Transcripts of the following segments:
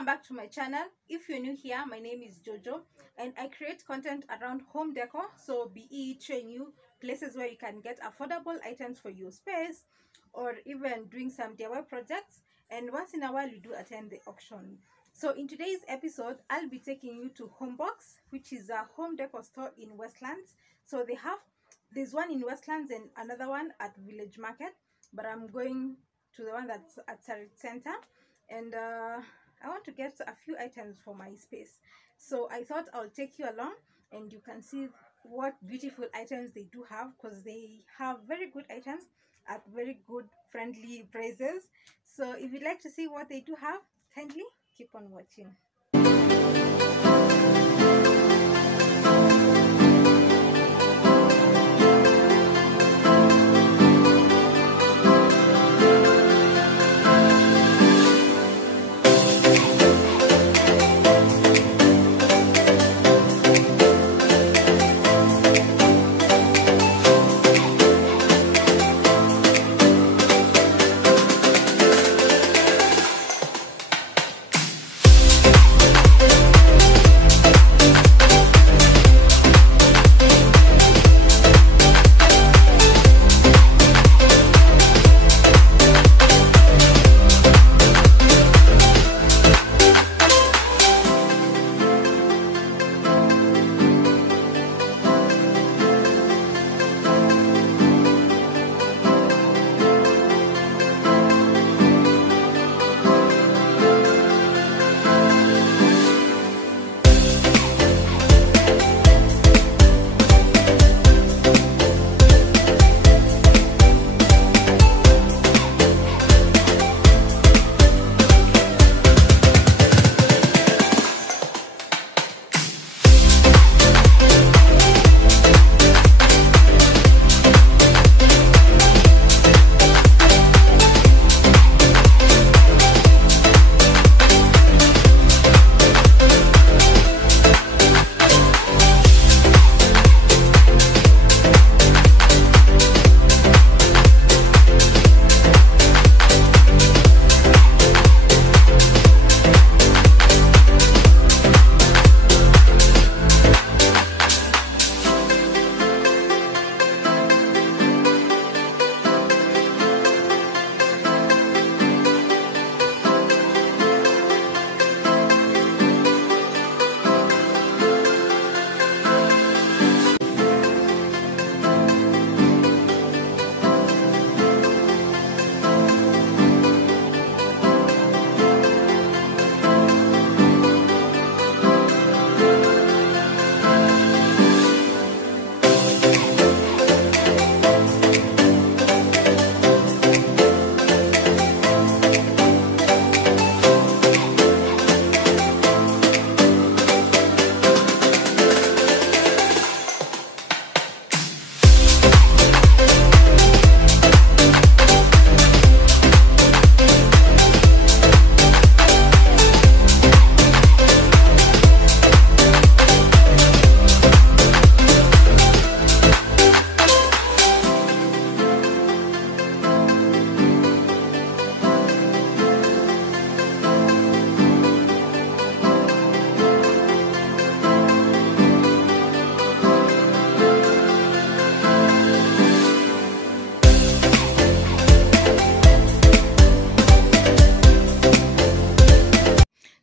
Welcome back to my channel. If you're new here, my name is Jojo and I create content around home decor. So be it showing you places where you can get affordable items for your space or even doing some DIY projects, and once in a while you do attend the auction. So in today's episode, I'll be taking you to Homebox, which is a home decor store in Westlands. So there's one in Westlands and another one at Village Market, but I'm going to the one that's at Sarit Center, and I want to get a few items for my space. So I thought I'll take you along and you can see what beautiful items they do have, because they have very good items at very good friendly prices. So if you'd like to see what they do have, kindly keep on watching.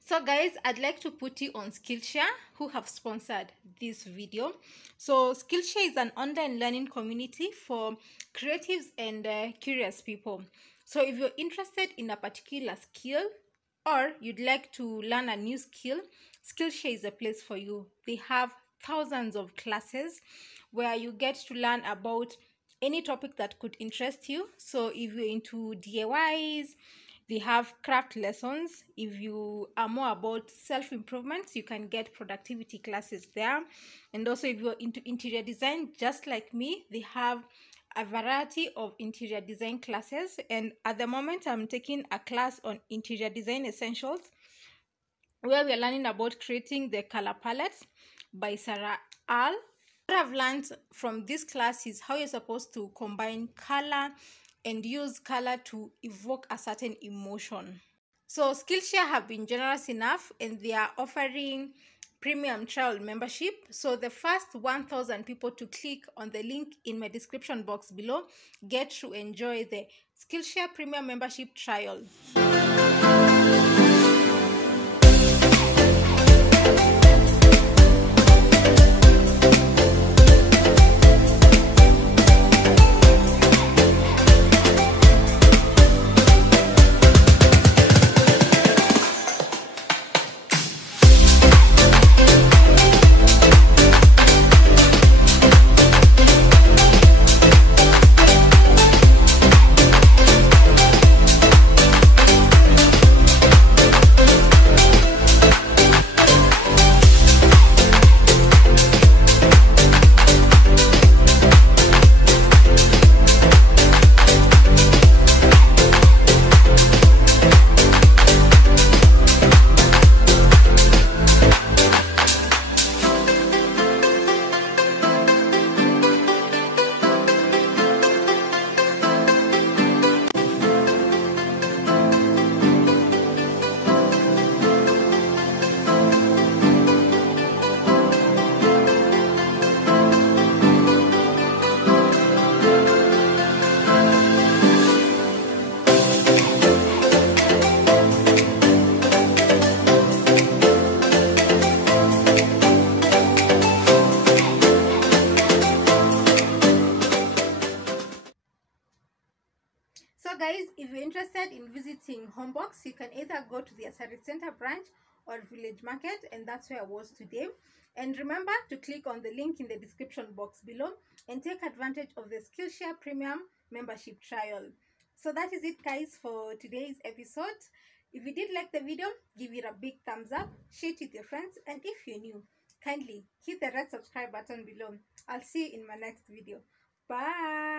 So guys, I'd like to put you on Skillshare, who have sponsored this video. So Skillshare is an online learning community for creatives and curious people. So if you're interested in a particular skill or you'd like to learn a new skill, Skillshare is a place for you. They have thousands of classes where you get to learn about any topic that could interest you. So if you're into DIYs, they have craft lessons. If you are more about self-improvement, you can get productivity classes there. And also if you're into interior design, just like me, they have a variety of interior design classes. And at the moment, I'm taking a class on interior design essentials, where we're learning about creating the color palette by Sarah Al. What I've learned from this class is how you're supposed to combine color and use color to evoke a certain emotion. So Skillshare have been generous enough and they are offering premium trial membership. So the first 1,000 people to click on the link in my description box below get to enjoy the Skillshare premium membership trial. So guys, if you're interested in visiting Homebox, you can either go to the Asari Center branch or Village Market, and that's where I was today. And remember to click on the link in the description box below and take advantage of the Skillshare Premium membership trial. So that is it guys for today's episode. If you did like the video, give it a big thumbs up, share it with your friends, and if you're new, kindly hit the red subscribe button below. I'll see you in my next video. Bye.